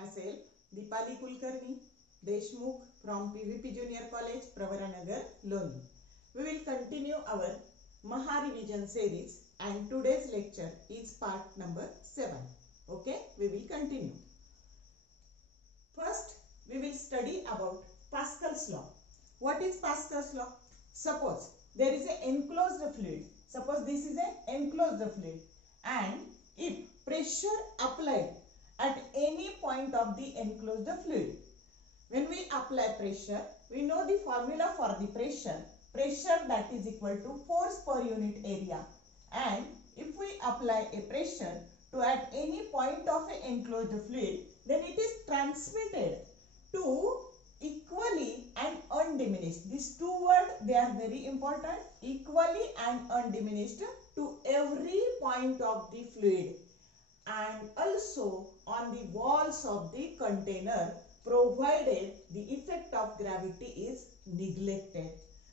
myself Dipali Kulkarni Deshmukh from PVP Junior College, Pravaranagar, Loni. We will continue our Maha Revision series and today's lecture is part number 7. Okay, we will continue. First, we will study about Pascal's law. What is Pascal's law? Suppose there is an enclosed fluid. Suppose this is an enclosed fluid, and if pressure applied at any point of the enclosed fluid, when we apply pressure, we know the formula for the pressure. Pressure that is equal to force per unit area, and if we apply a pressure to at any point of an enclosed fluid, then it is transmitted to equally and undiminished. These two words, they are very important. Equally and undiminished to every point of the fluid, and also on the walls of the container, provided the effect of gravity is neglected.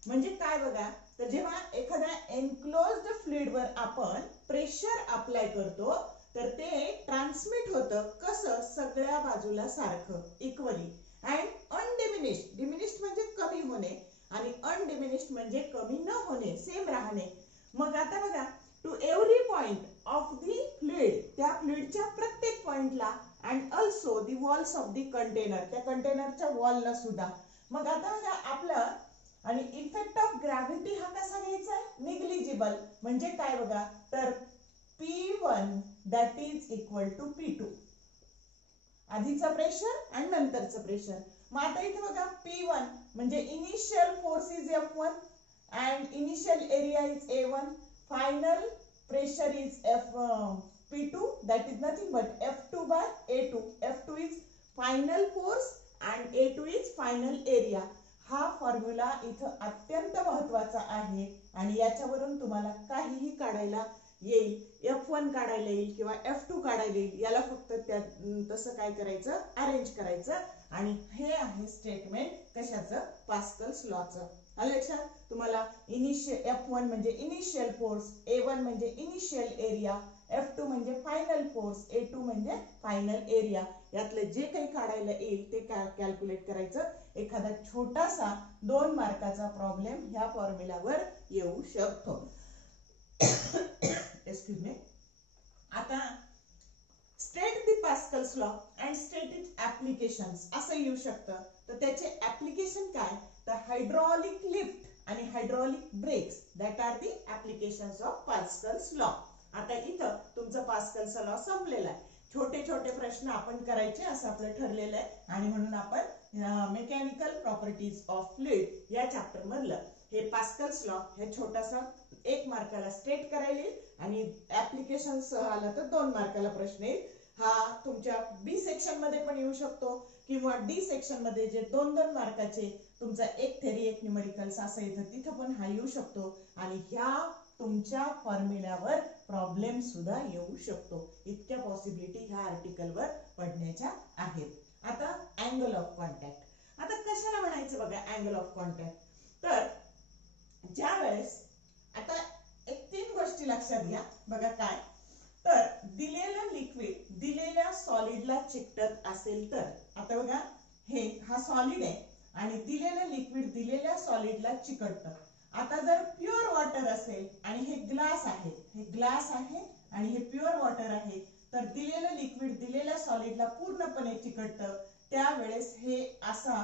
म्हणजे काय बघा, तर जेव्हा एखाद्या enclosed fluid वर आपण pressure apply करतो तर ते ट्रान्समिट होतं कसं, सगळ्या बाजूला सारखं इक्वली अँड अनडिमिनिश्ड. डिमिनिश्ड म्हणजे कमी होणे आणि अनडिमिनिश्ड म्हणजे कमी न होणे, सेम राहणे. मग आता बघा, to every point of the fluid, त्या फ्लुइडच्या प्रत्येक पॉइंटला, and also the walls of the container, त्या कंटेनरच्या वॉलला सुद्धा. मग आता बघा आपलं आणि इफेक्ट ऑफ ग्रॅव्हिटी हा कसा घ्यायचा आहे, निग्लिजिबल. म्हणजे काय बघा, तर P1 that is equal to P2, आधीचं प्रेशर आणि नंतरचं प्रेशर. मग आता इथे बघा P1 म्हणजे initial force is F1 and initial area is A1, final pressure is P2 that is nothing but F2 by A2. F2 is final force and A2 is final area. हा formula इथं अत्यंत महत्वाचा आहे आणि याच्यावरून तुम्हाला काहीही काढायला येईल. F1 काढायला येईल किंवा F2 काढायला येईल. याला फक्त त्या तसं काय करायचं, अरेंज करायचं. आणि हे आहे स्टेटमेंट कशाचं, पास्कल्स लॉचं. लक्षात तुम्हाला F1 म्हणजे इनिशियल फोर्स, A1 म्हणजे इनिशियल एरिया, F2 म्हणजे फायनल फोर्स, A2 म्हणजे फायनल एरिया. यातलं जे काही काढायला येईल ते कॅल्क्युलेट करायचं. एखादा छोटासा 2 मार्काचा प्रॉब्लेम ह्या फॉर्म्युलावर येऊ शकतो. Excuse me. आता state the Pascal's law and state its applications असं येऊ शकतं. तर त्याचे ऍप्लिकेशन काय, तर हायड्रॉलिक लिफ्ट आणि hydraulic brakes that are the applications of Pascal's law. आता इथं तुमचं पास्कल्स लॉ संपलेला आहे. छोटे छोटे प्रश्न आपण करायचे असं आपलं ठरलेलं आहे आणि म्हणून आपण मेकॅनिकल प्रॉपर्टीज ऑफ फ्लुइड या चॅप्टर मधलं हे पास्कल्स लॉ हे छोटासा 1 मार्काला स्टेट करायला येईल आणि ऍप्लिकेशन सह आला तर 2 मार्काला प्रश्न येईल. हा तुमच्या बी सेक्शन मध्ये पण येऊ शकतो किंवा डी सेक्शन मध्ये जे 2-2 मार्काचे तुमचा एक थेरी एक न्यूमेरिकल्स असं येतं तिथं पण हा येऊ शकतो. आणि ह्या तुमच्या फॉर्म्युल्यावर प्रॉब्लेम सुद्धा येऊ शकतो. इतक्या पॉसिबिलिटी ह्या आर्टिकल वर पडण्याच्या आहेत. आता अँगल ऑफ कॉन्टॅक्ट. आता कशाला म्हणायचं बघा अँगल ऑफ कॉन्टॅक्ट, तर ज्या वेळेस आता एक 3 गोष्टी लक्षात घ्या बघा. काय तर दिलेलं लिक्विड दिलेल्या सॉलिडला चिकटत असेल तर, आता बघा हा सॉलिड आहे आणि दिलेलं लिक्विड दिलेल्या सॉलिडला चिकटतं. आता जर प्युअर वॉटर असेल आणि हे ग्लास आहे, हे ग्लास आहे आणि हे प्युअर वॉटर आहे, तर दिलेलं लिक्विड दिलेल्या सॉलिडला पूर्णपणे चिकटतं. त्यावेळेस हे असा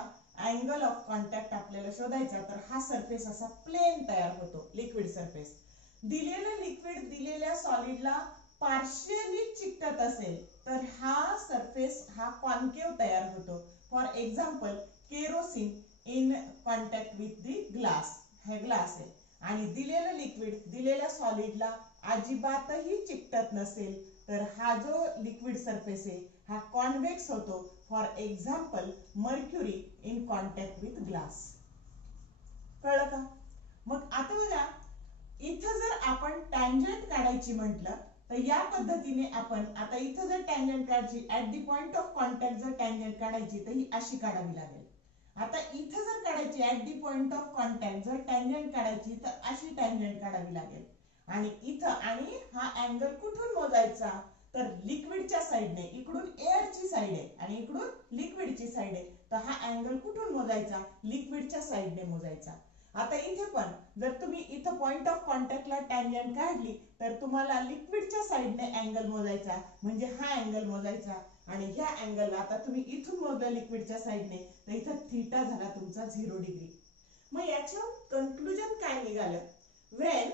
अँगल ऑफ कॉन्टॅक्ट आपल्याला शोधायचा. तर हा सरफेस असा प्लेन तयार होतो, लिक्विड सरफेस. दिलेलं लिक्विड दिलेल्या सॉलिडला पार्शियली चिकटत असेल तर हा सरफेस हा कॉन्केव तयार होतो. For example kerosene in contact with the glass, हे ग्लास आहे आणि दिलेलं लिक्विड दिलेल्या सॉलिडला अजिबातही चिकटत नसेल तर हा जो लिक्विड सरफेस आहे हा कॉन्व्हेक्स होतो. For example mercury in contact with glass. कळलं का? मग आता बघा इथं जर आपण टँजंट काढायची म्हटलं तर या पद्धतीने आपण आता इथं जर टँजंट काढायची at the point of contact जर टँजंट काढायची तर ही अशी काढावी लागेल. आता इथं जर काढायची at the point of contact जर टँजंट काढायची तर अशी टँजंट काढावी लागेल. आणि इथं आणि हा अँगल कुठून मोजायचा, तर लिक्विडच्या साइडने, इकडून एअरची साइड आहे आणि इकडून साइड आहे तर हा अँगल कुठून मोजायचा लिक्विडच्या साइडने मोजायचा आता इथे पण जर तुम्ही इथं पॉइंट ऑफ कॉन्टॅक्टला टँजंट काढली तर तुम्हाला लिक्विडच्या साइडने अँगल मोजायचा म्हणजे हा अँगल मोजायचा आणि ह्या अँगलला आता तुम्ही इथून मोजलं लिक्विडच्या साइडने तर इथं थीटा झाला तुमचा 0 डिग्री मग याचं कन्क्लुजन काय निघालं when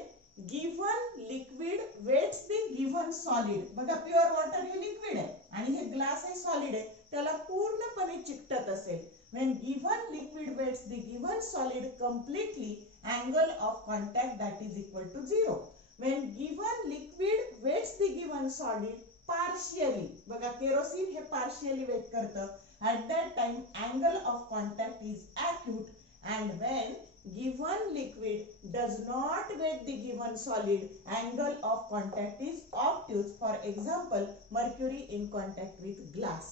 given liquid weights the given solid बघा प्युअर वॉटर हे लिक्विड आहे आणि हे ग्लास हे सॉलिड आहे त्याला पूर्णपणे चिकटत असेल when given liquid weights the given solid completely angle of contact that is equal to 0 when given liquid weights the given solid partially बघा केरोसिन हे partially weight करतं at that time angle of contact is acute and when given liquid does not weight the given solid angle of contact is obtuse for example mercury in contact with glass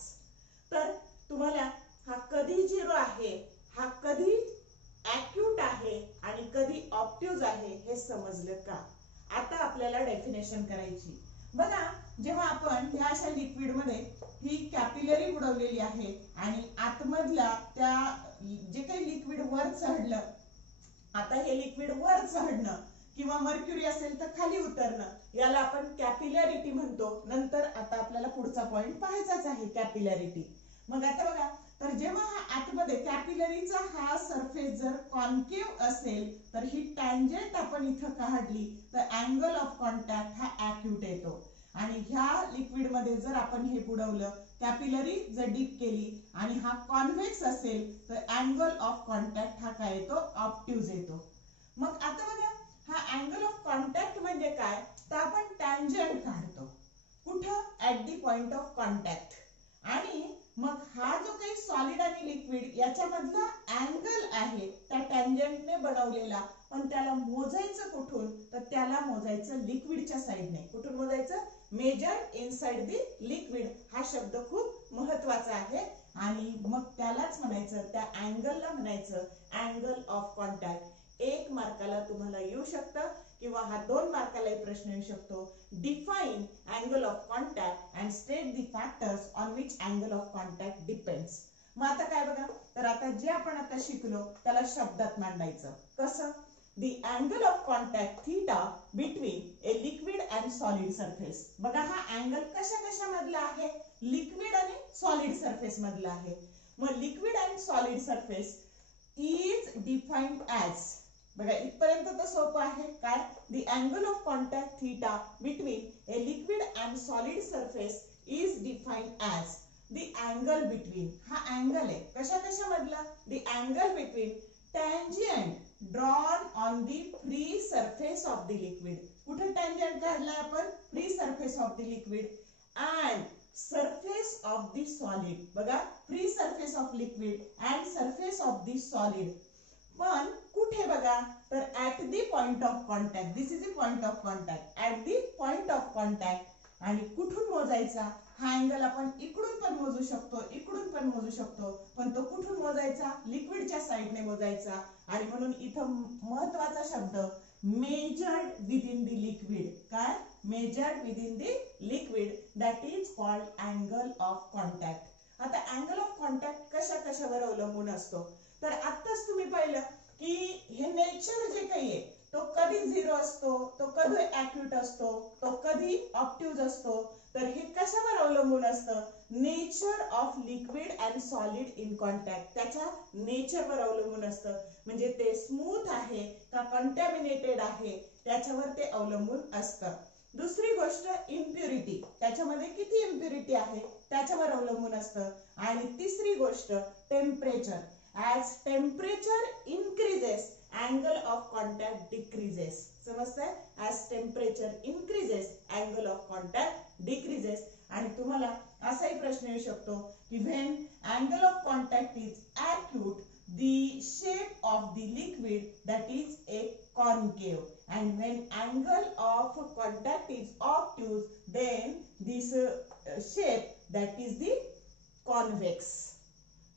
तर तुम्हाला हा कधी 0 आहे हा कधी ऍक्यूट आहे आणि कधी ऑब्ट्यूज आहे हे समजलं का आता आपल्याला डेफिनेशन करायची बघा जेव्हा आपण ह्या अशा लिक्विड मध्ये ही कॅपिलरी बुडवलेली आहे आणि आतमधला त्या जे काही लिक्विड वर चढलं आता हे लिक्विड वर चढणं किंवा मर्क्युरी असेल तर खाली उतरणं याला आपण कॅपिलॅरिटी म्हणतो नंतर आता आपल्याला पुढचा पॉइंट पाहायचाच आहे कॅपिलॅरिटी मग आता बघा तर जेव्हा हा आतमध्ये कॅपिलरीचा हा सरफेस जर कॉन्केव्ह असेल तर ही टँजंट आपण इथं काढली तर अँगल ऑफ कॉन्टॅक्ट हा ऍक्यूट येतो आणि ह्या लिक्विड मध्ये जर आपण हे बुडवलं कॅपिलरी जर डीप केली आणि हा कॉन्व्हेक्स असेल तर अँगल ऑफ कॉन्टॅक्ट हा काय येतो ऑब्ट्यूज येतो मग आता बघा हा अँगल ऑफ कॉन्टॅक्ट म्हणजे काय तर आपण टँजंट काढतो कुठं at the point of contact आणि मग हा जो काही सॉलिड आणि लिक्विड याच्यामधला अँगल आहे त्या टँजंटने बनवलेला पण त्याला मोजायचं कुठून तर त्याला मोजायचं लिक्विडच्या साइडने कुठून मोजायचं मेजर इनसाइड दी लिक्विड हा शब्द खूप महत्वाचा आहे आणि मग त्यालाच म्हणायचं त्या अँगलला म्हणायचं अँगल ऑफ कॉन्टॅक्ट 1 मार्काला तुम्हाला येऊ शकतं किंवा हा 2 मार्कालाही प्रश्न येऊ शकतो define angle of contact and state the factors on which angle of contact depends मग आता काय बघा तर आता जे आपण आता शिकलो त्याला शब्दात मांडायचं कसं the angle of contact theta between a liquid and solid surface बघा हा अँगल कशा मधला आहे लिक्विड आणि सॉलिड सरफेस मधला आहे मग liquid and solid surface is defined as बघा इथपर्यंत तर सोपं आहे काय the angle of contact theta between a liquid and solid surface is defined as the angle between हा अँगल आहे कशा मधला the angle between tangent drawn on the free surface of the liquid कुठे टँजंट काढलाय आपण free surface of the liquid and surface of the solid बघा free surface of liquid and surface of the solid पण कुठे बघा तर at the point of contact this is the point of contact at the point of contact आणि कुठून मोजायचा हा angle आपण इकडून पण मोजू शकतो इकडून पण मोजू शकतो पण तो कुठून मोजायचा लिक्विडच्या साइडने मोजायचा आणि म्हणून इथं महत्वाचा शब्द मेजर्ड विदिन द लिक्विड काय measured within the liquid that is called angle of contact आता अँगल ऑफ कॉन्टॅक्ट कशावर अवलंबून असतो तर आत्ताच तुम्ही पाहिलं की हे नेचर जे काही आहे तो कधी 0 असतो तो कधी ऍक्यूट असतो तो कधी ऑब्ट्यूज असतो तर हे कशावर अवलंबून असतं nature of liquid and solid in contact त्याच्या नेचरवर अवलंबून असतं म्हणजे ते स्मूथ आहे का कंटॅमिनेटेड आहे त्याच्यावर ते अवलंबून असतं दुसरी गोष्ट इम्प्युरिटी त्याच्यामध्ये किती इम्प्युरिटी आहे त्याच्यावर अवलंबून असतं आणि तिसरी गोष्ट temperature as temperature increases angle of contact decreases समजतंय as temperature increases angle of contact decreases आणि तुम्हाला असाही प्रश्न येऊ शकतो की when angle of contact is acute the shape of the liquid that is a concave and when angle of contact is obtuse then this shape that is the convex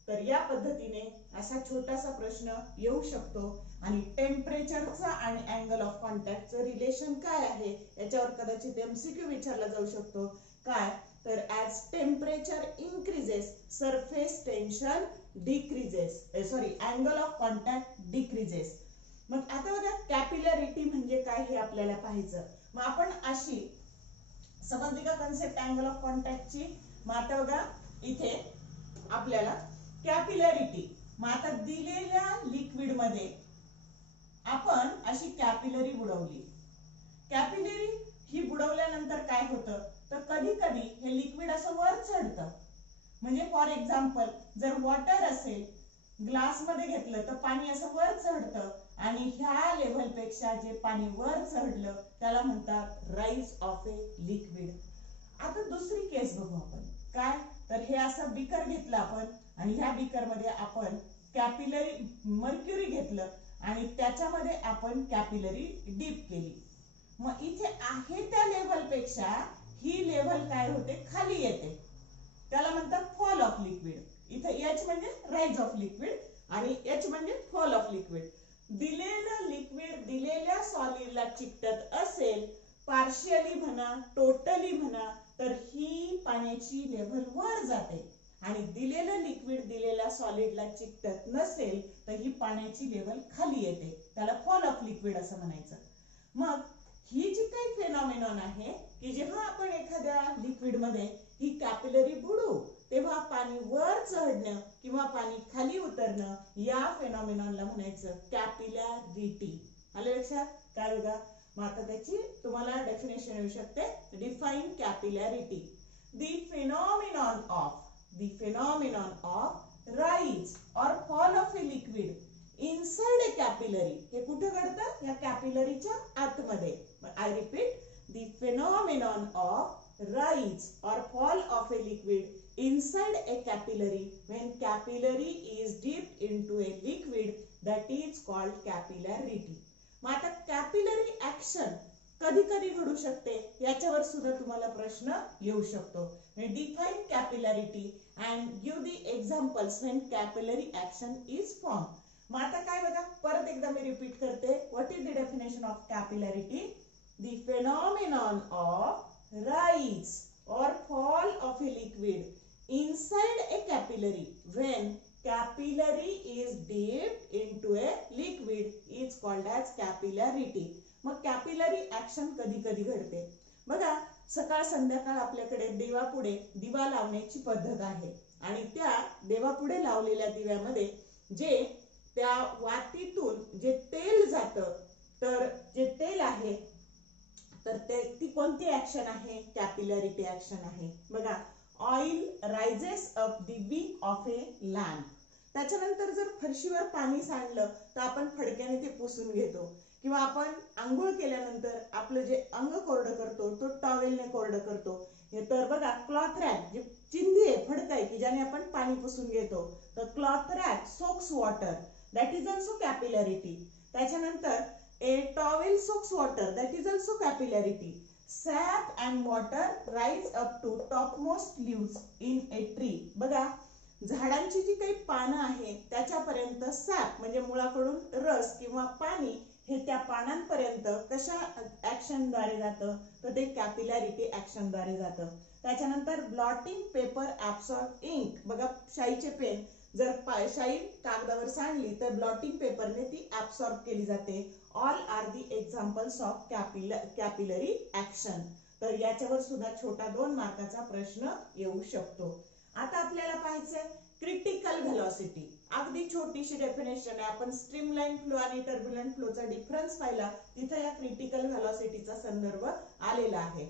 तर या पद्धतीने असा छोटासा प्रश्न येऊ शकतो आणि टेम्परेचरचा आणि अँगल ऑफ कॉन्टॅक्टचं रिलेशन काय आहे याच्यावर कदाचित एमसीक्यू विचारला जाऊ शकतो काय तर as temperature increases surface tension decreases, sorry angle of contact decreases. मग आता बघा कॅपिलॅरिटी म्हणजे काय हे आपल्याला पाहायचं. मग आपण अशी समजली का कन्सेप्ट अँगल ऑफ कॉन्टॅक्टची. मग आता बघा इथे आपल्याला कॅपिलॅरिटी, मग आता दिलेल्या लिक्विड मध्ये आपण अशी कॅपिलरी बुडवली. कॅपिलरी ही बुडवल्यानंतर काय होतं तर कधी कधी हे लिक्विड असं वर चढतं. म्हणजे फॉर एक्झाम्पल जर वॉटर असेल ग्लास मध्ये घेतलं तर पाणी असं वर चढतं आणि ह्या लेव्हल पेक्षा जे पाणी वर चढलं त्याला म्हणतात राईज ऑफ ए लिक्विड. आता दुसरी केस बघू आपण. काय तर हे असं बीकर घेतलं आपण आणि ह्या बीकर मध्ये आपण कॅपिलरी मर्क्युरी घेतलं आणि त्याच्यामध्ये आपण कॅपिलरी डीप केली. मग इथे आहे त्या लेव्हल पेक्षा ही लेव्हल काय होते खाली येते, त्याला म्हणतात फॉल ऑफ लिक्विड. इथे एच म्हणजे राईज ऑफ लिक्विड आणि एच म्हणजे फॉल ऑफ लिक्विड. दिलेलं लिक्विड दिलेल्या सॉलिडला चिकटत असेल, पार्शियली म्हणा टोटली म्हणा, तर ही पाण्याची लेव्हल वर जाते आणि दिलेलं लिक्विड दिलेल्या सॉलिडला चिकटत नसेल तर ही पाण्याची लेव्हल खाली येते, त्याला फॉल ऑफ लिक्विड असं म्हणायचं. मग ही जी काही फेनॉमेनॉन आहे की जेव्हा आपण एखाद्या लिक्विड मध्ये ही कॅपिलरी बुडू तेव्हा पाणी वर चढणं किंवा पाणी खाली उतरणं या फेनॉमेनॉनला म्हणायचं कॅपिलॅरिटी. आलं लक्षात? काय बघा मग आता त्याची तुम्हाला डेफिनेशन येऊ शकते. Define capillarity, the phenomenon of rise or fall of a liquid inside a capillary. हे कुठे घडतं या कॅपिलरीच्या आतमध्ये. I repeat, the phenomenon of rise or fall of a liquid inside a capillary when capillary is dipped into a liquid that is called capillarity. मग आता capillary action कधी कधी घडू शकते याच्यावर सुद्धा तुम्हाला प्रश्न येऊ शकतो. Define capillarity and give the examples when capillary action is form. मग आता काय बघा परत एकदा मी रिपीट करते. What is the definition of capillarity? The phenomenon of rise or fall of a liquid inside a capillary when capillary is dipped into a liquid is called as capillarity. मग capillary action कधी कधी घडते बघा. सकाळ संध्याकाळ आपल्याकडे देवापुढे दिवा लावण्याची पद्धत आहे आणि त्या देवापुढे लावलेल्या दिव्यामध्ये जे त्या वातीतून जे तेल जातं तर जे तेल आहे तर ती कोणती ऍक्शन आहे? कॅपिलॅरिटी ऍक्शन आहे. बघा oil rises up the wick of a lamp. त्याच्यानंतर जर फरशीवर पाणी सांडलं तर आपण फडक्याने ते पुसून घेतो किंवा आपण आंघोळ केल्यानंतर आपलं जे अंग कोरडं करतो तो टॉवेलने कोरडं करतो. हे तर बघा क्लॉथ रॅक जे चिंधी आहे फडक आहे की ज्याने आपण पाणी पुसून घेतो तर cloth rack soaks water, that is also capillarity. त्याच्यानंतर a towel soaks water, that is also capillarity. Sap and water rise up to topmost leaves in a tree. बघा झाडांची जी काही पानं आहे त्याच्यापर्यंत सॅप म्हणजे मुळाकडून रस किंवा पाणी हे त्या पानांपर्यंत कशा ऍक्शन द्वारे जातं तर ते कॅपिलॅरिटी ऍक्शन द्वारे जातं. त्याच्यानंतर ब्लॉटिंग पेपर ऍब्सॉर्ब इंक. बघा शाईचे पेन जर शाई कागदावर सांडली तर ब्लॉटिंग पेपरने ती ऍब्सॉर्ब केली जाते. All are the examples of capillary action. तर याच्यावर सुद्धा छोटा 2 मार्काचा प्रश्न येऊ शकतो. आता आपल्याला पाहायचंय क्रिटिकल व्हेलॉसिटी. अगदी छोटीशी डेफिनेशन आहे. आपण स्ट्रीमलाईन फ्लो आणि टर्ब्युलंट फ्लोचा डिफरन्स पाहिला, तिथे या क्रिटिकल व्हेलॉसिटीचा संदर्भ आलेला आहे.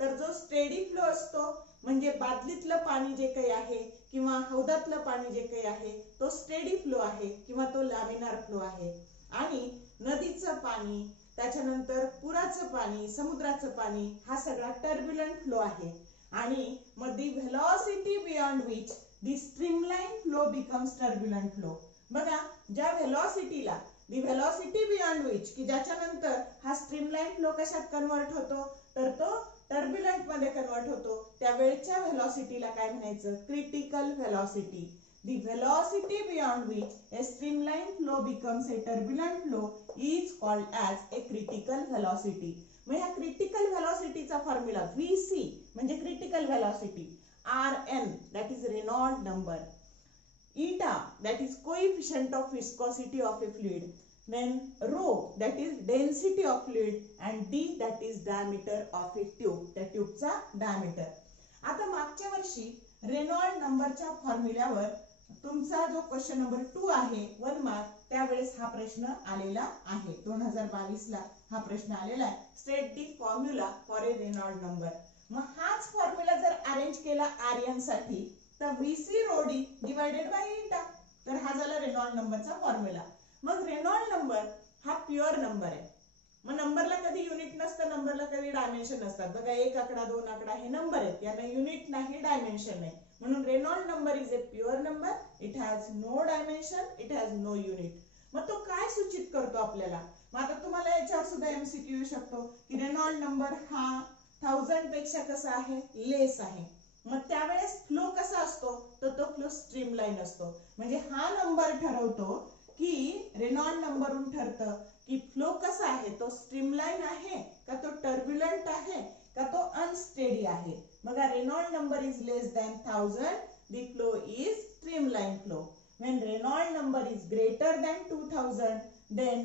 तर जो स्टेडी फ्लो असतो म्हणजे बादलीतलं पाणी जे काही आहे किंवा हौदातलं पाणी जे काही आहे तो स्टेडी फ्लो आहे किंवा तो लॅमिनार फ्लो आहे. आणि नदीचं पाणी, त्याच्यानंतर पुराचं पाणी, समुद्राचं पाणी हा सगळा टर्ब्युलंट फ्लो आहे. आणि मग the velocity beyond which the streamline flow becomes turbulent flow. बघा ज्या व्हेलॉसिटीला दी व्हेलॉसिटी बियॉन्ड विच की ज्याच्यानंतर हा स्ट्रीमलाईन फ्लो कशात कन्वर्ट होतो तर तो टर्ब्युलंट मध्ये कन्वर्ट होतो त्यावेळच्या व्हेलॉसिटीला काय म्हणायचं? Critical velocity. The velocity beyond which a streamline flow becomes a turbulent flow is called as a critical velocity. मग ह्या क्रिटिकल व्हेलॉसिटीचा फॉर्म्युला VC म्हणजे critical velocity, Rn that is Reynolds number, eta that is coefficient of viscosity of a fluid, then rho that is density of fluid and d that is diameter of a tube, त्या ट्यूबचा diameter. आता मागच्या वर्षी Reynold नंबरच्या फॉर्म्युल्यावर तुमचा जो question number 2 आहे 1 mark, त्यावेळेस हा प्रश्न आलेला आहे. 2022 ला हा प्रश्न आलेला आहे. State the formula for a Reynold number. मग हाच फॉर्म्युला जर अरेंज केला Rn साठी तर VC rho d divided by eta, तर हा झाला रेनॉल्ड नंबरचा फॉर्म्युला. मग रेनॉल्ड नंबर हा प्युअर नंबर आहे. मग नंबरला कधी युनिट नसतं, नंबरला कधी डायमेन्शन नसतात. बघा 1 आकडा 2 आकडा हे नंबर आहेत, यांना युनिट नाही डायमेन्शन नाही. म्हणून Reynold number is a pure number, it has no dimension, it has no unit. मग तो काय सूचित करतो आपल्याला? मग आता तुम्हाला याच्यावर सुद्धा MCQ येऊ शकतो की रेनॉल्ड नंबर हा 1000 पेक्षा कसा आहे, लेस आहे. मग त्यावेळेस फ्लो कसा असतो, तर तो फ्लो स्ट्रीमलाईन असतो. म्हणजे हा नंबर ठरवतो की रेनॉल्ड नंबरवरून ठरतं की फ्लो कसा आहे, तो स्ट्रीमलाईन आहे का तो टर्ब्युलंट आहे का तो अनस्टेडी आहे. बघा Reynold number is less than 1000, the flow is streamline flow. When Reynolds number is greater than 2000, then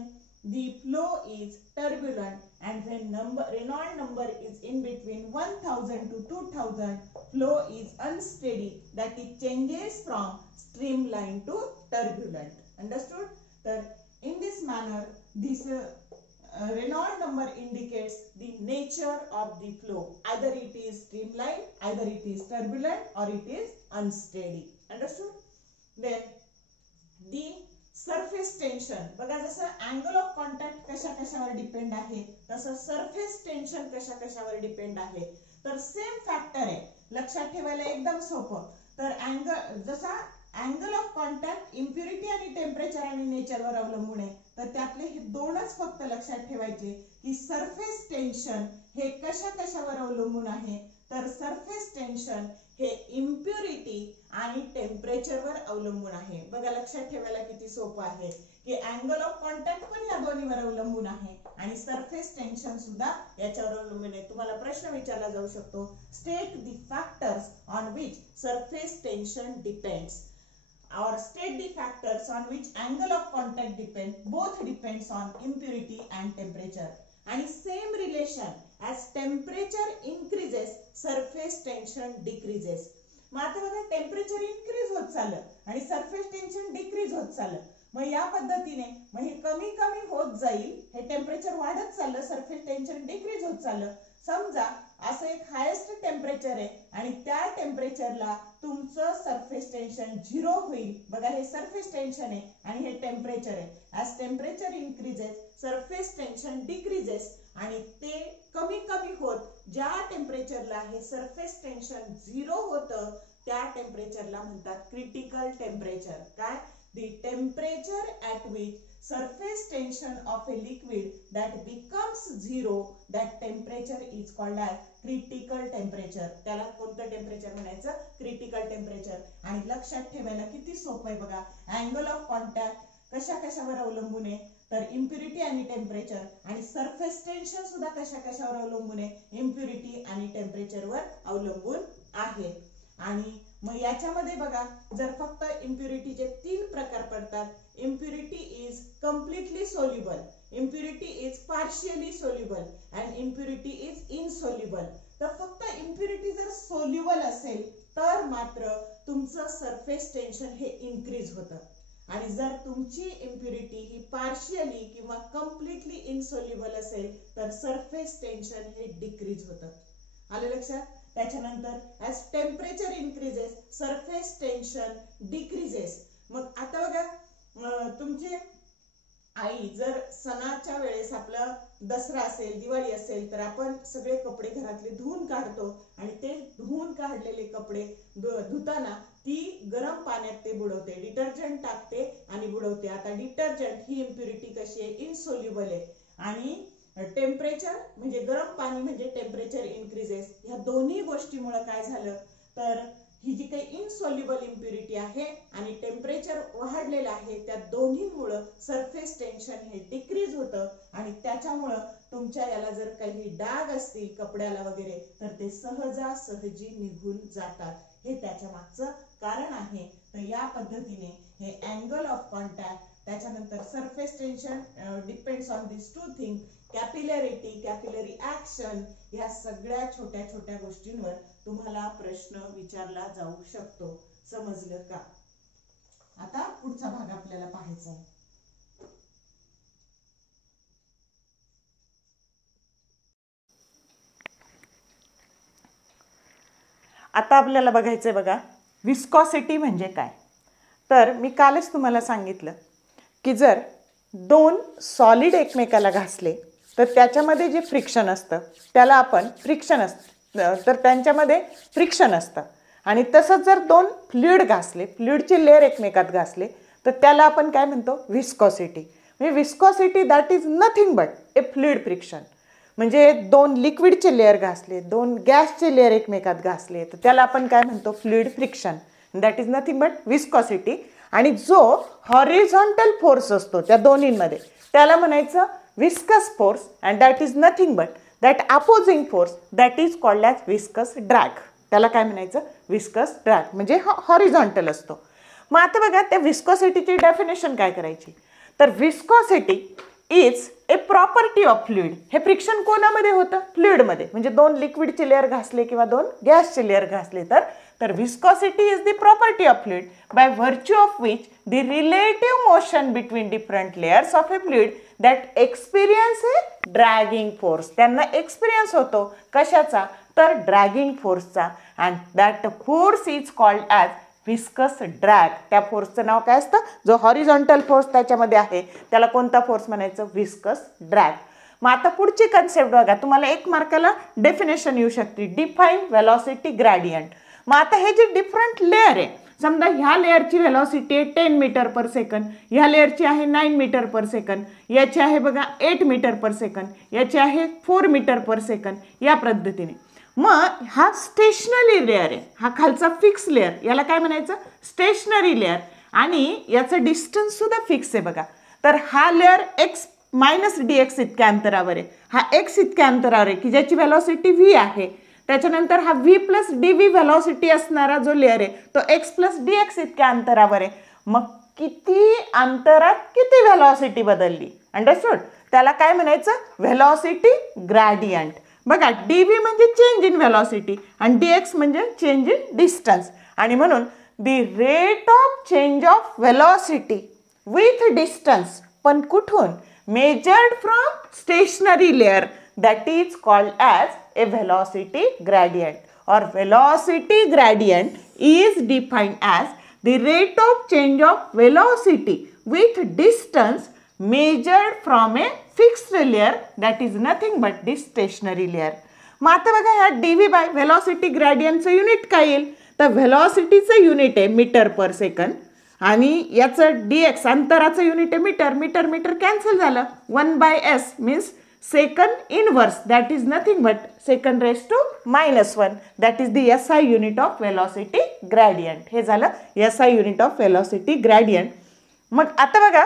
the flow is turbulent, and when Reynolds number is in between 1000 to 2000, flow is unsteady, that it changes from streamline to turbulent. Understood? That in this manner, this Reynolds number indicates the nature of the flow. Either it is streamline, either it is turbulent, or it is unsteady. Understood? Then the surface tension. बघा जसं angle of contact कशा कशावर depend आहे, तसं surface tension कशा कशावर depend आहे. तर सेम फॅक्टर आहे, लक्षात ठेवायला एकदम सोपं. तर अँगल जसा अँगल ऑफ कॉन्टॅक्ट इम्प्युरिटी आणि टेम्परेचर आणि नेचरवर अवलंबून आहे, तर त्यातले हे दोनच फक्त लक्षात ठेवायचे की सरफेस टेन्शन हे कशा कशावर अवलंबून आहे. तर सरफेस टेन्शन हे इम्प्युरिटी आणि टेम्परेचरवर अवलंबून आहे. बघा लक्षात ठेवायला किती सोपं आहे की अँगल ऑफ कॉन्टॅक्ट पण या दोन्हीवर अवलंबून आहे आणि सरफेस टेन्शन सुद्धा याच्यावर अवलंबून आहे. तुम्हाला प्रश्न विचारला जाऊ शकतो, state the factors on which surface tension depends, or state the factors on which angle of contact depend, both depends on impurity and temperature. And same relation, as temperature increases, surface tension decreases. मग आता बघा temperature increase होत चाललं आणि surface tension decrease होत चाललं. मग या पद्धतीने मग हे कमी कमी होत जाईल, हे टेम्परेचर वाढत चाललं, सरफेस टेन्शन डिक्रीज होत चाललं. समजा असं एक हायेस्ट टेम्परेचर आहे आणि त्या टेम्परेचरला तुमचं सरफेस टेन्शन 0 होईल. बघा हे सरफेस टेन्शन आहे आणि हे टेम्परेचर आहे. As temperature increases, surface tension decreases आणि ते कमी कमी होत ज्या टेम्परेचरला हे सरफेस टेन्शन 0 होतं त्या टेम्परेचरला म्हणतात क्रिटिकल टेम्परेचर. काय? The temperature at which surface tension of a liquid that becomes 0, that temperature is called as critical temperature. त्याला कोणतं टेम्परेचर म्हणायचं? Critical temperature. आणि लक्षात ठेवायला किती सोपं आहे बघा, अँगल ऑफ कॉन्टॅक्ट कशा कशावर अवलंबून आहे, तर इम्प्युरिटी आणि टेम्परेचर, आणि सरफेस टेन्शन सुद्धा कशा कशावर अवलंबून आहे, इम्प्युरिटी आणि टेम्परेचरवर अवलंबून आहे. आणि मग याच्यामध्ये बघा जर फक्त इम्प्युरिटीचे 3 प्रकार पडतात. Impurity is completely soluble, impurity is partially soluble and impurity is insoluble. तर फक्त इम्प्युरिटी जर सोल्युबल असेल तर मात्र तुमचं सरफेस टेन्शन हे इन्क्रीज होतं आणि जर तुमची इम्प्युरिटी ही पार्शियली किंवा कम्प्लिटली इनसोल्युबल असेल तर सरफेस टेन्शन हे डिक्रीज होतं. आलं लक्षात? त्याच्यानंतर as temperature increases, surface tension decreases. मग आता बघा तुमची आई जर सणाच्या वेळेस आपला दसरा असेल, दिवाळी असेल तर आपण सगळे कपडे घरातले धुवून काढतो आणि ते धुवून काढलेले कपडे धुताना ती गरम पाण्यात ते बुडवते, डिटर्जंट टाकते आणि बुडवते. आता डिटर्जंट ही इम्प्युरिटी कशी आहे? इनसोल्युबल आहे. आणि टेम्परेचर म्हणजे गरम पाणी म्हणजे टेम्परेचर इन्क्रीजेस. ह्या दोन्ही गोष्टीमुळे काय झालं तर ही जी काही इनसोल्युबल इम्प्युरिटी आहे आणि टेम्परेचर वाढलेला आहे त्या दोन्हीमुळे सरफेस टेन्शन हे डिक्रीज होतं आणि त्याच्यामुळे तुमच्या याला जर काही डाग असतील कपड्याला वगैरे तर ते सहजासहजी निघून जातात. हे त्याच्या मागचं कारण आहे. तर या पद्धतीने हे अँगल ऑफ कॉन्टॅक्ट, त्याच्यानंतर surface tension depends on this two thing, capillarity, capillary action, या सगळ्या छोट्या छोट्या गोष्टींवर तुम्हाला प्रश्न विचारला जाऊ शकतो. समजलं का? आता पुढचा भाग आपल्याला पाहायचा आहे. आता आपल्याला बघायचंय बघा विस्कॉसिटी म्हणजे काय. तर मी कालच तुम्हाला सांगितलं की जर दोन सॉलिड एकमेकाला घासले तर त्याच्यामध्ये जे फ्रिक्शन असतं त्याला आपण फ्रिक्शन तर त्यांच्यामध्ये फ्रिक्शन असतं. आणि तसंच जर दोन फ्लुइड घासले, फ्लुइडचे लेअर एकमेकात घासले तर त्याला आपण काय म्हणतो? विस्कॉसिटी. म्हणजे viscosity that is nothing but A fluid friction. म्हणजे दोन लिक्विडचे लेअर घासले, दोन गॅसचे लेअर एकमेकात घासले तर त्याला आपण काय म्हणतो? Fluid friction. That is nothing but viscosity. आणि जो हॉरिझॉन्टल फोर्स असतो त्या दोन्हींमध्ये त्याला म्हणायचं viscous force. And that is nothing but that opposing force that is called as viscous drag. त्याला काय म्हणायचं? Viscous drag. म्हणजे हा हॉरिझॉन्टल असतो. मग आता बघा त्या विस्कॉसिटीची डेफिनेशन काय करायची. तर viscosity is a property of fluid. हे फ्रिक्शन कोणामध्ये होतं? फ्लुइडमध्ये. म्हणजे दोन लिक्विडचे लेअर घासले किंवा दोन गॅसचे लेअर घासले तर viscosity is the property of fluid by virtue of which the relative motion between different layers of a fluid that experience a dragging force. त्यांना एक्सपिरियन्स होतो कशाचा? तर ड्रॅगिंग फोर्सचा. And that force is called as viscous drag. त्या फोर्सचं नाव काय असतं? जो हॉरिझॉन्टल फोर्स त्याच्यामध्ये आहे त्याला कोणता फोर्स म्हणायचं? Viscous drag. मग आता पुढची कन्सेप्ट बघा. तुम्हाला 1 मार्काला डेफिनेशन येऊ शकते. Define velocity gradient. मग आता हे जे डिफरंट लेअर आहे, समजा ह्या लेअरची व्हेलॉसिटी आहे 10 मीटर पर सेकंड, ह्या लेअरची आहे 9 मीटर पर सेकंड, याची आहे बघा 8 मीटर पर सेकंड, याची आहे 4 मीटर पर सेकंड, या पद्धतीने. मग हा स्टेशनरी लेअर आहे, हा खालचा फिक्स लेअर, याला काय म्हणायचं? Stationary layer. आणि याचं डिस्टन्स सुद्धा फिक्स आहे बघा. तर हा लेअर x मायनस dx इतक्या अंतरावर आहे, हा x इतक्या अंतरावर आहे की ज्याची व्हेलॉसिटी v आहे. त्याच्यानंतर हा v प्लस dv व्हेलॉसिटी असणारा जो लेअर आहे तो x प्लस dx इतक्या अंतरावर आहे. मग किती अंतरात किती व्हेलॉसिटी बदलली? अंडरस्टूड? त्याला काय म्हणायचं? Velocity gradient. बघा dv म्हणजे चेंज इन व्हेलॉसिटी आणि dx म्हणजे चेंज इन डिस्टन्स. आणि म्हणून the rate of change of velocity with distance, पण कुठून? Measured from stationary layer, that is called as a velocity gradient, or velocity gradient is defined as the rate of change of velocity with distance measured from a fixed layer, that is nothing but this stationary layer. मग आता बघा ह्या dv bye velocity gradient चं unit काय येईल? तर व्हेलॉसिटीचं unit आहे metre पर second आणि याचं dx अंतराचं युनिट आहे मीटर. मीटर मीटर कॅन्सल झालं. 1/s means second inverse, that is nothing but second raised to -1, that is the SI unit of velocity gradient. हे झालं SI unit of velocity gradient. मग आता बघा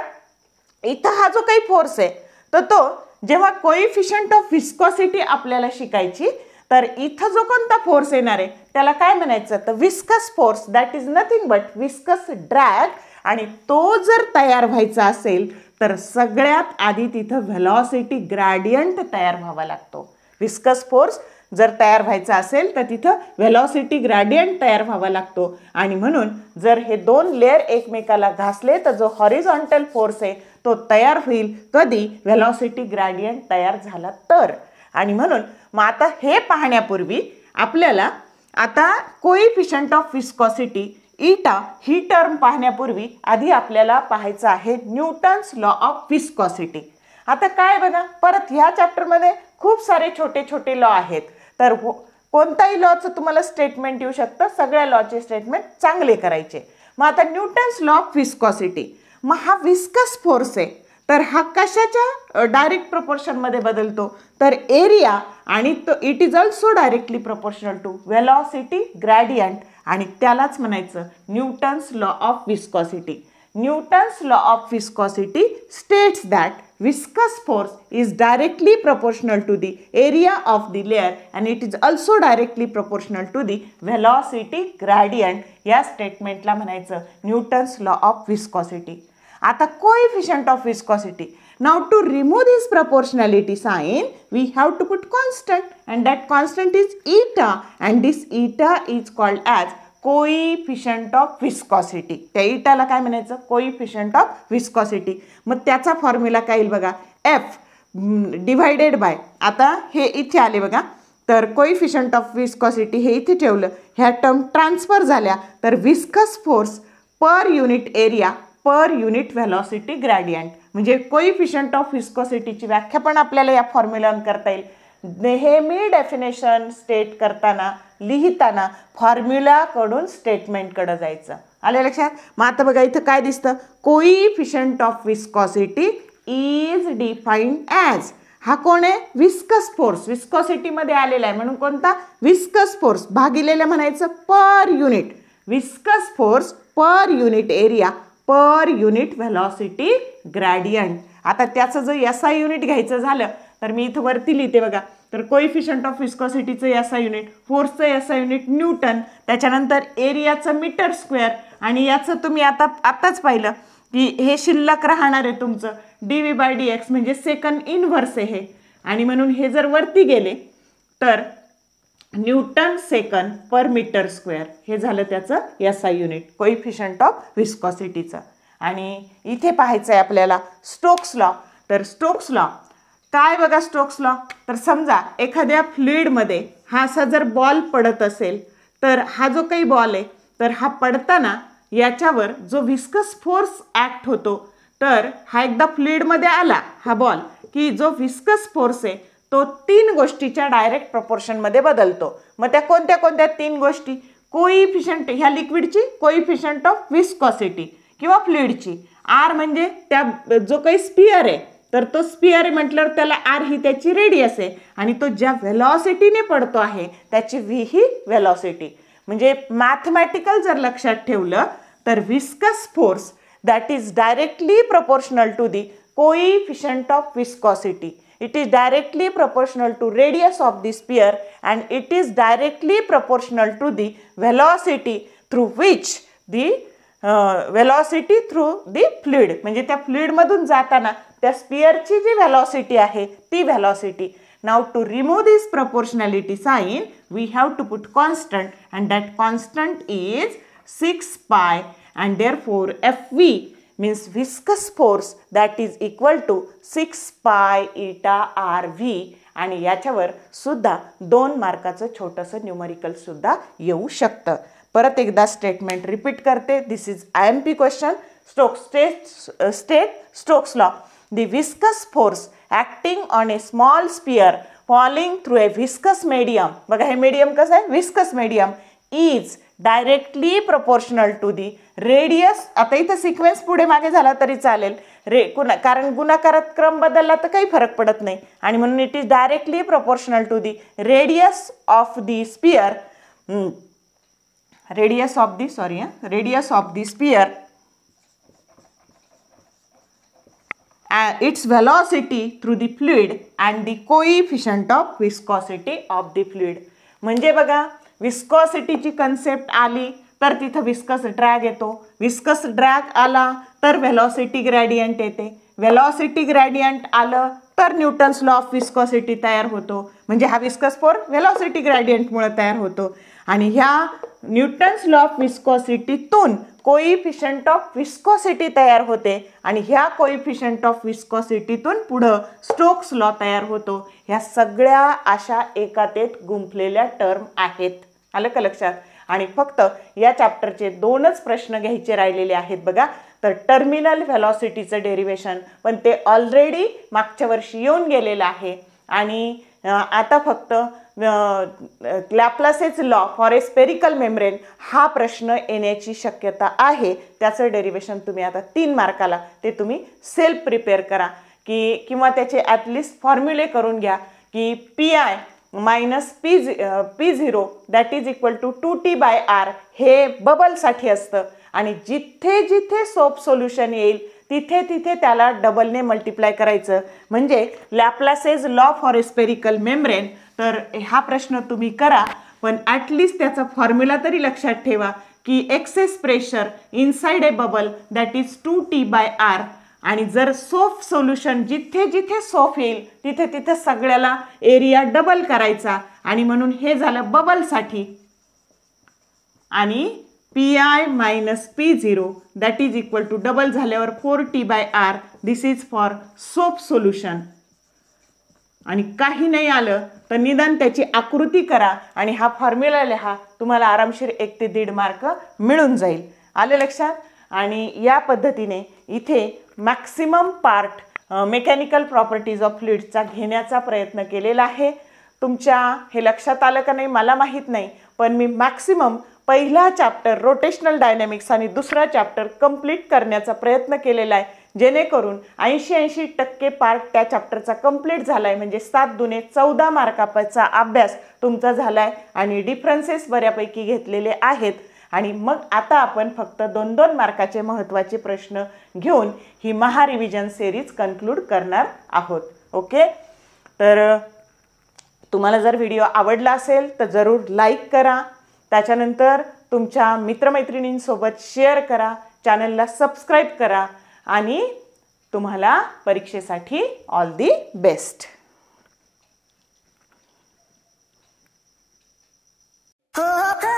इथं हा जो काही फोर्स आहे तर तो जेव्हा कोएफिशियंट ऑफ विस्कॉसिटी आपल्याला शिकायची तर इथं जो कोणता फोर्स येणार आहे त्याला काय म्हणायचं? तर viscous force, that is nothing but viscous drag. आणि तो जर तयार व्हायचा असेल तर सगळ्यात आधी तिथं व्हेलॉसिटी ग्रॅडियंट तयार व्हावा लागतो. विस्कस फोर्स जर तयार व्हायचा असेल तर तिथं व्हेलॉसिटी ग्रॅडियंट तयार व्हावा लागतो. आणि म्हणून जर हे दोन लेअर एकमेकाला घासले तर जो हॉरिझॉन्टल फोर्स आहे तो तयार होईल कधी? व्हेलॉसिटी ग्रॅडियंट तयार झाला तर. आणि म्हणून मग आता हे पाहण्यापूर्वी आपल्याला आता कोएफिशियंट ऑफ विस्कॉसिटी इटा ही टर्म पाहण्यापूर्वी आधी आपल्याला पाहायचं आहे न्यूटन्स लॉ ऑफ विस्कॉसिटी. आता काय बघा, परत ह्या चॅप्टरमध्ये खूप सारे छोटे छोटे लॉ आहेत. तर कोणताही लॉचं तुम्हाला स्टेटमेंट येऊ शकतं, सगळ्या लॉचे स्टेटमेंट चांगले करायचे. मग आता न्यूटन्स लॉ ऑफ विस्कॉसिटी, मग हा विस्कस फोर्स आहे तर हा कशाच्या डायरेक्ट प्रपोर्शनमध्ये बदलतो? तर एरिया, आणि तो it is also directly proportional to velocity gradient. आणि त्यालाच म्हणायचं Newton's law of viscosity. Newton's law of viscosity states that viscous force is directly proportional to the area of the layer and it is also directly proportional to the velocity gradient. या स्टेटमेंटला म्हणायचं Newton's law of viscosity. आता coefficient of viscosity. Now to remove this proportionality sign, we have to put constant and that constant is eta and this eta is called as coefficient of viscosity. त्या इटाला काय म्हणायचं? Coefficient of viscosity. मग त्याचा formula काय येईल बघा, F divided by, आता हे इथे आले बघा, तर कोएफिशियंट ऑफ विस्कॉसिटी हे इथे ठेवलं, ह्या टर्म ट्रान्सफर झाल्या, तर viscous force per unit area per unit velocity gradient. म्हणजे कोएफिशियंट ऑफ विस्कोसिटीची व्याख्या पण आपल्याला या फॉर्म्युलावरून करता येईल. नेहमी डेफिनेशन स्टेट करताना लिहिताना फॉर्म्युलाकडून स्टेटमेंटकडे जायचं. आले लक्षात? मग आता बघा इथं काय दिसतं, coefficient of viscosity is defined as, हा कोण आहे? Viscous force. विस्कॉसिटीमध्ये आलेला आहे म्हणून कोणता? विस्कस फोर्स भागिलेला म्हणायचं per unit. Viscous force per unit area per unit velocity gradient. आता त्याचं जर SI युनिट घ्यायचं झालं तर मी इथं वरती लिहिते बघा, तर कोएफिशियंट ऑफ विस्कॉसिटीचं SI युनिट, फोर्सचं SI युनिट न्यूटन, त्याच्यानंतर एरियाचं मीटर स्क्वेअर आणि याचं तुम्ही आताच पाहिलं की हे शिल्लक राहणार आहे तुमचं dV/dx म्हणजे सेकंड इनव्हर्स आहे हे, आणि म्हणून हे जर वरती गेले तर न्यूटन सेकंड पर मीटर स्क्वेअर हे झालं त्याचं SI युनिट कोएफिशियंट ऑफ विस्कॉसिटीचं. आणि इथे पाहायचं आहे आपल्याला स्टोक्स लॉ. तर स्टोक्स लॉ काय बघा, स्टोक्स लॉ, तर समजा एखाद्या फ्लुइडमध्ये हा असा जर बॉल पडत असेल तर हा जो काही बॉल आहे तर हा पडताना याच्यावर जो विस्कस फोर्स ॲक्ट होतो, तर हा एकदा फ्लुइडमध्ये आला हा बॉल की जो विस्कस फोर्स आहे तो 3 गोष्टीच्या डायरेक्ट प्रपोर्शनमध्ये बदलतो. मग त्या कोणत्या कोणत्या 3 गोष्टी? कोएफिशियंट ह्या लिक्विडची कोएफिशियंट ऑफ विस्कॉसिटी किंवा फ्लुइडची, R म्हणजे त्या जो काही स्पियर आहे तर तो स्पियर आहे म्हटल्यावर त्याला R ही त्याची रेडियस आहे आणि तो ज्या व्हेलॉसिटीने पडतो आहे त्याची V ही व्हेलॉसिटी. म्हणजे मॅथमॅटिकल जर लक्षात ठेवलं तर viscous force that is directly proportional to the coefficient of viscosity. It is directly proportional to radius of the sphere and it is directly proportional to the velocity through which the velocity through the fluid. म्हणजे त्या fluid मधून जाताना त्या स्पियरची जी velocity आहे ती velocity. Now to remove this proportionality sign we have to put constant and that constant is 6 pi and therefore Fv means viscous force that is equal to 6 pi eta RV. आणि याच्यावर सुद्धा 2 मार्काचं छोटंसं numerical सुद्धा येऊ शकतं. परत एकदा statement repeat करते. This is IMP question. Stokes law. The viscous force acting on a small sphere falling through a viscous medium. बघा हे मीडियम कसं आहे? Viscous medium is directly proportional to the radius. आता इथं सिक्वेन्स पुढे मागे झाला तरी चालेल कारण गुणाकारात क्रम बदलला तर काही फरक पडत नाही आणि म्हणून it is directly proportional to the radius of the sphere. Radius of the sphere its velocity through the fluid and the coefficient of viscosity of the fluid. म्हणजे बघा विस्कॉसिटीची कन्सेप्ट आली तर तिथं विस्कस ड्रॅग येतो, विस्कस ड्रॅग आला तर velocity gradient येते, velocity gradient आलं तर न्यूटन्स लॉ ऑफ विस्कॉसिटी तयार होतो. म्हणजे हा विस्कस फोर्स व्हेलॉसिटी ग्रेडियंटमुळे तयार होतो आणि ह्या न्यूटन्स लॉ ऑफ विस्कॉसिटीतून कोएफिशियंट ऑफ विस्कॉसिटी तयार होते आणि ह्या कोएफिशियंट ऑफ विस्कॉसिटीतून पुढं स्टोक्स लॉ तयार होतो. ह्या सगळ्या अशा एकातेत गुंफलेल्या टर्म आहेत. आलं का लक्षात? आणि फक्त या चॅप्टरचे 2च प्रश्न घ्यायचे राहिलेले आहेत बघा. तर टर्मिनल व्हेलॉसिटीचं डेरिवेशन पण ते ऑलरेडी मागच्या वर्षी येऊन गेलेलं आहे आणि आता फक्त Laplace's law for a spherical membrane हा प्रश्न येण्याची शक्यता आहे. त्याचं डेरिवेशन तुम्ही आता 3 मार्काला ते तुम्ही सेल्फ प्रिपेअर करा किंवा त्याचे ॲटलिस्ट फॉर्म्युले करून घ्या की PI minus P0 that is equal to 2T/R हे बबलसाठी असतं आणि जिथे जिथे सोप सोल्युशन येईल तिथे तिथे त्याला डबलने मल्टिप्लाय करायचं, म्हणजे Laplace's law for a spherical membrane. तर हा प्रश्न तुम्ही करा, पण ॲटलिस्ट त्याचा फॉर्म्युला तरी लक्षात ठेवा की excess pressure inside a bubble that is 2T/R. आणि जर सोप सोल्युशन जिथे जिथे सोप येईल तिथे तिथे सगळ्याला एरिया डबल करायचा, आणि म्हणून हे झालं बबलसाठी. आणि Pi minus P0 that is equal to double झाल्यावर 4T/R. This is for soap solution. आणि काही नाही आलं तर निदान त्याची आकृती करा आणि हा फॉर्म्युला लिहा, तुम्हाला आरामशीर 1 ते 1.5 मार्क मिळून जाईल. आलं लक्षात. आणि या पद्धतीने इथे maximum part mechanical properties of फ्लुइड्सचा घेण्याचा प्रयत्न केलेला आहे. तुमच्या हे लक्षात आलं का नाही मला माहीत नाही, पण मी मॅक्सिमम पहिला चॅप्टर रोटेशनल डायनॅमिक्स आणि दुसरा चॅप्टर कंप्लीट करण्याचा प्रयत्न केलेला आहे, जेणेकरून 80% पार्ट त्या चॅप्टरचा कंप्लीट झाला आहे. म्हणजे 7 दुने 14 मार्काचा अभ्यास तुमचा झाला आहे आणि डिफरन्सेस बऱ्यापैकी घेतलेले आहेत. आणि मग आता आपण फक्त 2-2 मार्काचे महत्त्वाचे प्रश्न घेऊन ही महारिव्हिजन सिरीज कन्क्लूड करणार आहोत. ओके. तर तुम्हाला जर व्हिडिओ आवडला असेल तर जरूर लाईक करा, त्याच्यानंतर तुमच्या मित्रमैत्रिणींसोबत शेअर करा, चॅनलला सबस्क्राईब करा आणि तुम्हाला परीक्षेसाठी ऑल दी बेस्ट. Oh,